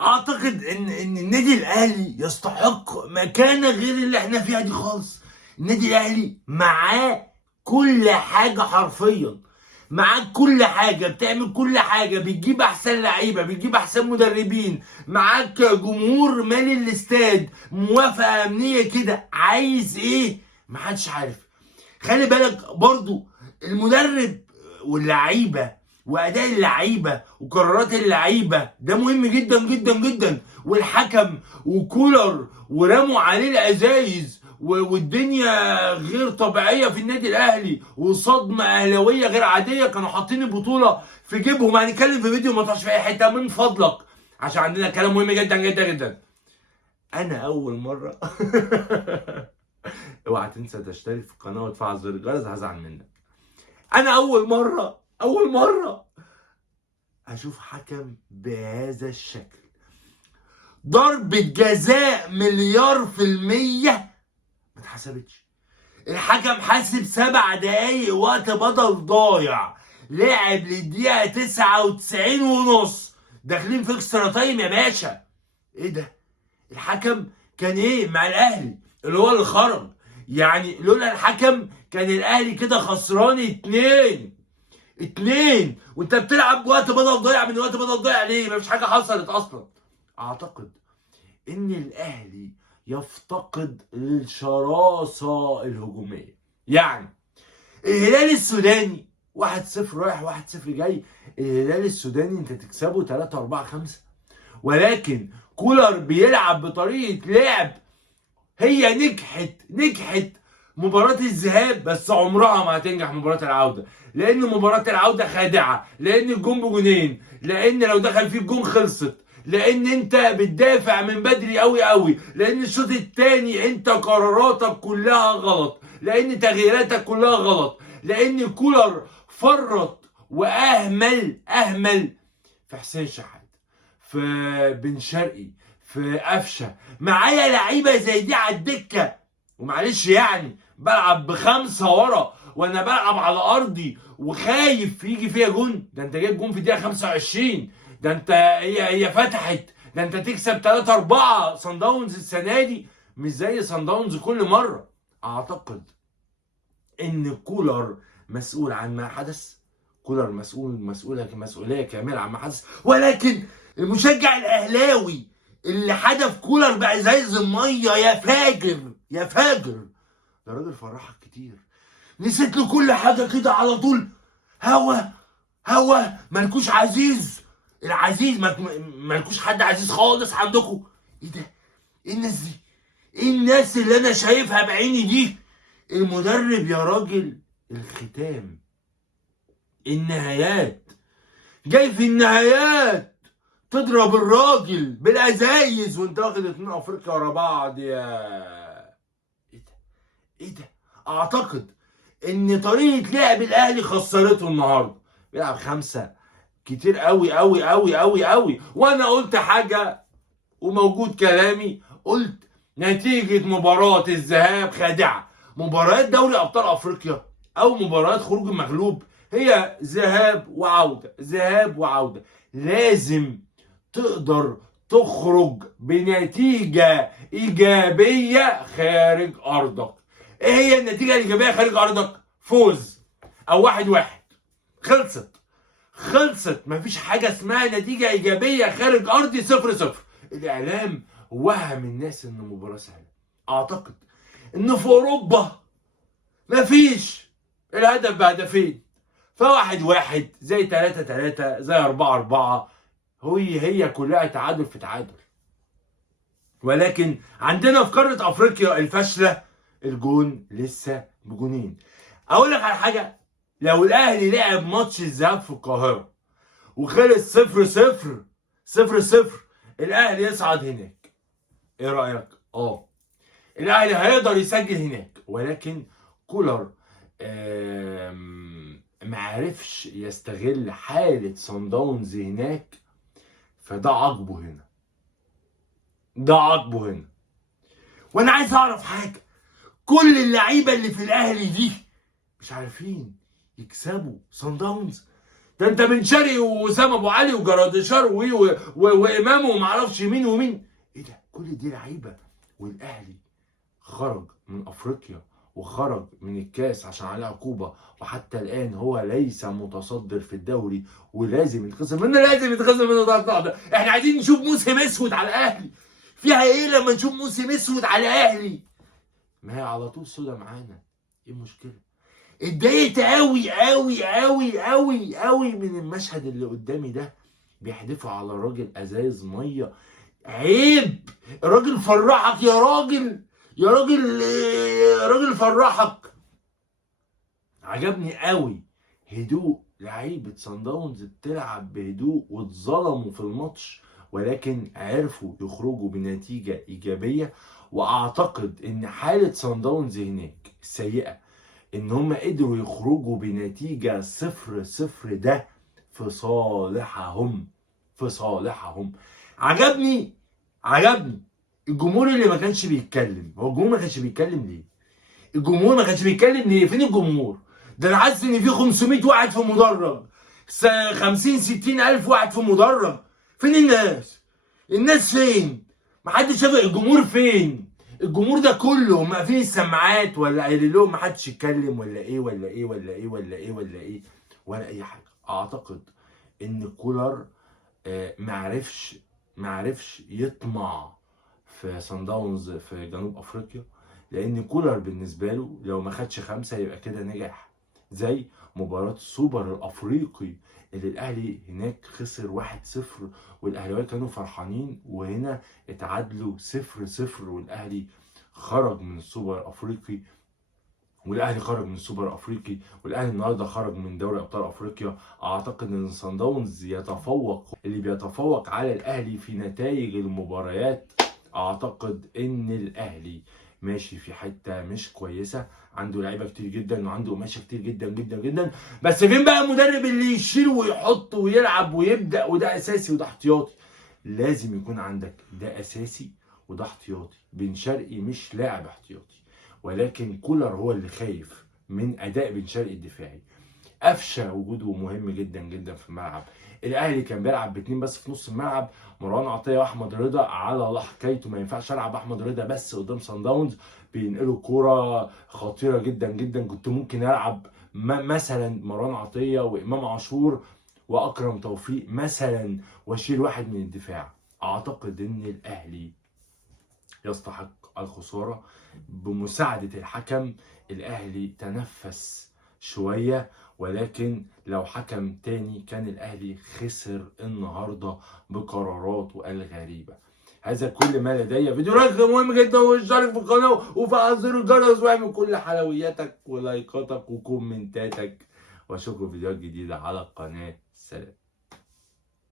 اعتقد ان النادي الاهلي يستحق مكانه غير اللي احنا فيها دي خالص. النادي الاهلي معاه كل حاجه حرفيا، معاك كل حاجه، بتعمل كل حاجه، بتجيب احسن لعيبه، بتجيب احسن مدربين، معاك جمهور مالي الاستاد، موافقه امنيه كده. عايز ايه؟ محدش عارف. خلي بالك برضو المدرب واللعيبه واداء اللعيبه وقرارات اللعيبه ده مهم جدا جدا جدا. والحكم وكولر ورموا عليه الازايز والدنيا غير طبيعيه في النادي الاهلي، وصدمه اهلاويه غير عاديه. كانوا حاطين البطوله في جيبهم. هنتكلم في فيديو ما تروحش في اي حته من فضلك عشان عندنا كلام مهم جدا جدا جدا. انا اول مره اوعى تنسى تشترك في القناه وتفعل زر الجرس، هزعل منك. انا اول مره اشوف حكم بهذا الشكل. ضربة جزاء مليار في المية ما اتحسبتش. الحكم حاسب 7 دقايق وقت بدل ضايع، لعب للدقيقة 99 ونص، داخلين في اكسترا تايم يا باشا. ايه ده؟ الحكم كان ايه مع الاهلي اللي هو اللي خرج؟ يعني لولا الحكم كان الاهلي كده خسران 2 وانت بتلعب وقت بدل ضايع. من وقت بدل ضايع ليه؟ مفيش حاجه حصلت اصلا. اعتقد ان الاهلي يفتقد الشراسه الهجوميه. يعني الهلال السوداني 1-0 رايح 1-0 جاي، الهلال السوداني انت تكسبه 3-4-5، ولكن كولر بيلعب بطريقه لعب هي نجحت مباراة الذهاب، بس عمرها ما هتنجح مباراة العودة، لأن مباراة العودة خادعة، لأن الجون بجونين، لأن لو دخل فيه الجون خلصت، لأن أنت بتدافع من بدري قوي، لأن الشوط الثاني أنت قراراتك كلها غلط، لأن تغييراتك كلها غلط، لأن كولر فرط وأهمل في حسين شحات، في بن شرقي، في قفشه. معايا لعيبه زي دي على الدكه، ومعلش يعني بلعب ب5 ورا وانا بلعب على ارضي وخايف يجي فيها جون. ده انت جايب جون في الدقيقه 25، ده انت هي فتحت، ده انت تكسب 3-4. صن داونز السنه دي مش زي صن داونز كل مره. اعتقد ان كولر مسؤول عن ما حدث، كولر مسؤوليه كامله عن ما حدث، ولكن المشجع الاهلاوي اللي حدف كولر بازايز الميه يا فاجر. ده راجل فرحك كتير، نسيت له كل حاجه كده على طول. هوا مالكوش عزيز، العزيز مالكوش حد عزيز خالص عندكم. ايه ده؟ ايه الناس دي؟ ايه الناس اللي انا شايفها بعيني دي؟ المدرب يا راجل الختام، النهايات، جاي في النهايات تضرب الراجل بالازايز وانت واخد 2 افريقيا ورا بعض. يا ايه ده؟ اعتقد ان طريقه لعب الاهلي خسرته النهارده. بيلعب 5 كتير قوي. وانا قلت حاجه وموجود كلامي، قلت نتيجه مباراه الذهاب خادعه. مباريات دوري ابطال افريقيا او مباريات خروج المغلوب هي ذهاب وعوده. لازم تقدر تخرج بنتيجة إيجابية خارج أرضك. إيه هي النتيجة الإيجابية خارج أرضك؟ فوز أو 1-1. خلصت. مفيش حاجة اسمها نتيجة إيجابية خارج أرضي 0-0. الإعلام وهم الناس إن المباراة سهلة. أعتقد إن في أوروبا مفيش الهدف بهدفين، ف1-1 زي 3-3 زي 4-4، هي كلها تعادل في تعادل. ولكن عندنا في قارة افريقيا الفاشلة الجون لسه بجونين. اقول لك على حاجة، لو الاهلي لعب ماتش الذهاب في القاهرة وخلص 0-0 الاهلي يصعد هناك. ايه رأيك؟ الاهلي هيقدر يسجل هناك، ولكن كولر معرفش يستغل حالة صن داونز هناك، فده عاقبه هنا. وانا عايز اعرف حاجه، كل اللعيبه اللي في الاهلي دي مش عارفين يكسبوا صن داونز؟ ده انت بن شرقي واسامه ابو علي وجراديشار وامام ومعرفش مين ومين. ايه ده؟ كل دي لعيبه. والاهلي خرج من افريقيا وخرج من الكاس عشان عليه عقوبه، وحتى الان هو ليس متصدر في الدوري، ولازم يتخصم منه، لازم يتخصم منه 3 نقط. احنا عايزين نشوف موسم اسود على الاهلي. فيها ايه لما نشوف موسم اسود على الاهلي؟ ما هي على طول سودا معانا. ايه المشكله؟ اتضايقت قوي قوي قوي قوي قوي من المشهد اللي قدامي ده. بيحدفوا على الراجل ازايز ميه. عيب. الراجل فرحك يا راجل، يا راجل، يا راجل فرحك. عجبني قوي هدوء لعيبه صن داونز، بتلعب بهدوء واتظلموا في الماتش، ولكن عرفوا يخرجوا بنتيجه ايجابيه. واعتقد ان حاله صن داونز هناك السيئه ان هم قدروا يخرجوا بنتيجة 0-0 ده في صالحهم، في صالحهم. عجبني الجمهور اللي ما كانش بيتكلم. هو الجمهور ما كانش بيتكلم ليه؟ الجمهور ما كانش بيتكلم ليه؟ فين الجمهور؟ ده انا حاسس ان في 500 واحد في مدرج، 50-60 الف واحد في مدرج. فين الناس؟ الناس فين؟ محدش شاف الجمهور فين؟ الجمهور ده كله ما فيه السماعات ولا قايل لهم محدش يتكلم ولا ايه ولا ايه ولا ايه ولا ايه ولا ايه ولا اي حاجه. اعتقد ان كولر معرفش يطمع في صن داونز في جنوب افريقيا، لان كولر بالنسبه له لو ما خدش 5 يبقى كده نجح. زي مباراه السوبر الافريقي اللي الاهلي هناك خسر 1-0 والاهلاويه كانوا فرحانين، وهنا اتعادلوا 0-0 والاهلي خرج من السوبر الافريقي. والاهلي النهارده خرج من دوري ابطال افريقيا. اعتقد ان صن داونز اللي بيتفوق على الاهلي في نتائج المباريات. اعتقد ان الاهلي ماشي في حته مش كويسه، عنده لعيبه كتير جدا وعنده قماشه كتير جدا جدا جدا، بس فين بقى المدرب اللي يشيل ويحط ويلعب ويبدا؟ وده اساسي وده احتياطي. لازم يكون عندك ده اساسي وده احتياطي. بن شرقي مش لاعب احتياطي، ولكن كولر هو اللي خايف من اداء بن شرقي الدفاعي. قفشه وجوده مهم جدا جدا في الملعب. الاهلي كان بيلعب ب2 بس في نص الملعب، مروان عطيه واحمد رضا. على الله حكايته، ما ينفعش العب احمد رضا بس قدام صن داونز، بينقلوا كوره خطيره جدا جدا. كنت ممكن العب مثلا مروان عطيه وامام عاشور واكرم توفيق مثلا، واشيل واحد من الدفاع. اعتقد ان الاهلي يستحق الخساره بمساعده الحكم. الاهلي تنفس شويه، ولكن لو حكم تاني كان الاهلي خسر النهارده بقراراته الغريبه. هذا كل ما لدي. فيديو لايك مهم جدا، واشترك في القناه وفعل زر الجرس واعمل كل حلوياتك ولايكاتك وكومنتاتك، واشوفكم فيديوهات جديده على القناه. سلام.